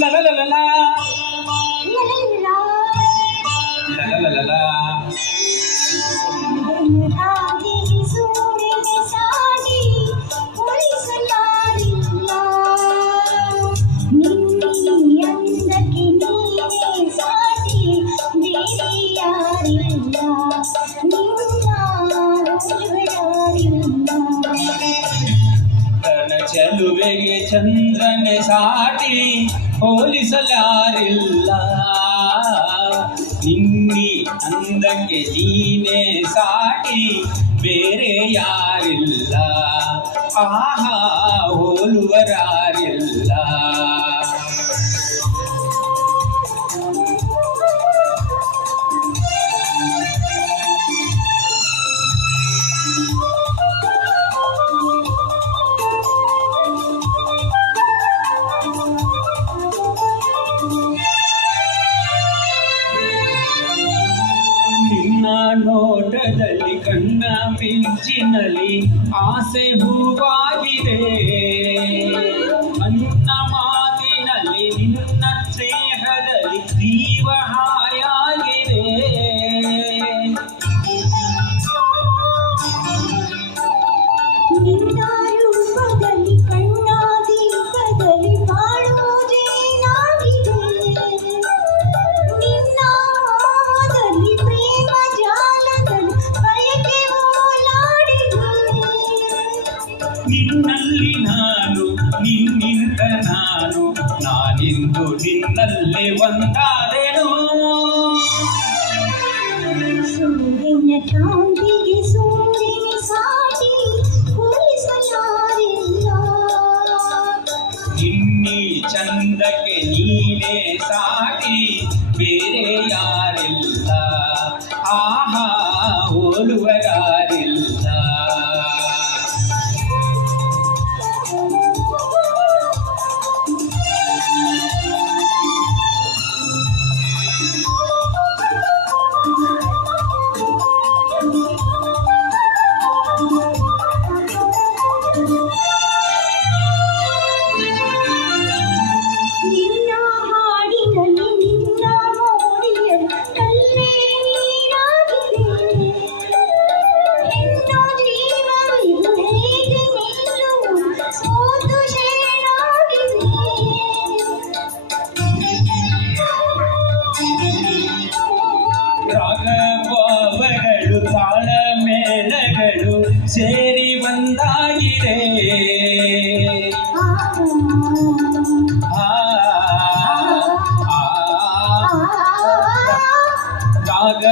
La la la la la. La la la la la. ಚೆಲುವೆಗೆ ಚಂದ್ರನೆ ಸಾಟಿ ಹೋಲಿಸಲಾರಿಲ್ಲ ನಿನ್ನಿ ಅಂದಕ್ಕೆ ನೀನೇ ಸಾಟಿ ಬೇರೆ ಯಾರಿಲ್ಲ ಆಹಾ ಹೋಲುವರಾರಿಲ್ಲ ನೋಟದಲ್ಲಿ ಕಣ್ಣ ಮಿಂಚಿನಲ್ಲಿ ಆಸೆ ಹೂವಾಗಿದೆ ನನ್ನ ಮಾತಿನಲ್ಲಿ ನಿನ್ನ ಸ್ನೇಹದಲ್ಲಿ ಜೀವ ಹಾಯಾಗಿದೆ ನಿನ್ನಲ್ಲಿ ನಾನು ನಿನ್ನಿಂದ ನಾನು ನಾನಿಂದು ನಿನ್ನಲ್ಲಿ ಒಂದಾದೆನು ಸೂರ್ಯನ ಕಾಂತಿಗೆ ಸೂರ್ಯನ ಸಾಟಿ ಹೋಲಿಸಲಾರಿಲ್ಲ ನಿನ್ನಿ ಚಂದಕ್ಕೆ ನೀನೇ ಸಾಟಿ ಬೇರೆ ಯಾರಿಲ್ಲ ಆಹಾ ಹೋಲುವರಾರಿಲ್ಲ ರಾಗಭಾವಗಳು ತಾಳ ಮೇಳಗಳು ಸೇರಿ ಬಂದಾಗಿದೆ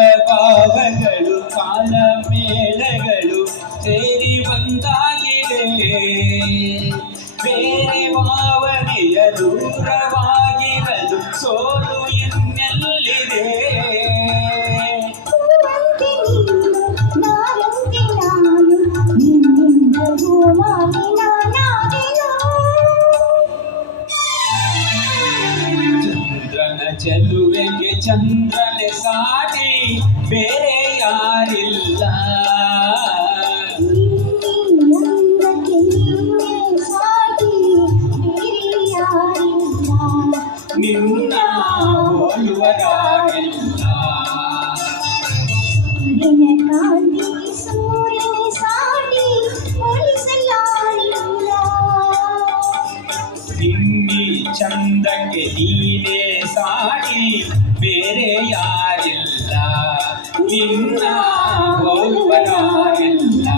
ರಾಗಭಾವಗಳು ತಾಳ ಮೇಳಗಳು ಸೇರಿ ಬಂದಾಗಿದೆ ಬೇರೆ ಭಾವನೆಯ ದೂರವಾಗಿರಲು ಸೋಲು ಇನ್ನೆಲ್ಲಿದೆ ಚಂದ್ರನ ಚೆಲುವೆಗೆ ಚಂದ್ರನೆ ಸಾಟಿ ಬೇರೆ ಯಾರಿಲ್ಲ ನಿನ್ನ ಹೋಲುವರಾರಿಲ್ಲ ನಿನ್ನಿ ಚಂದಕ್ಕೆ ನೀನೇ ಸಾಟಿ ಬೇರೆ ಯಾರಿಲ್ಲ ನಿನ್ನ ಹೋಲುವರಾರಿಲ್ಲ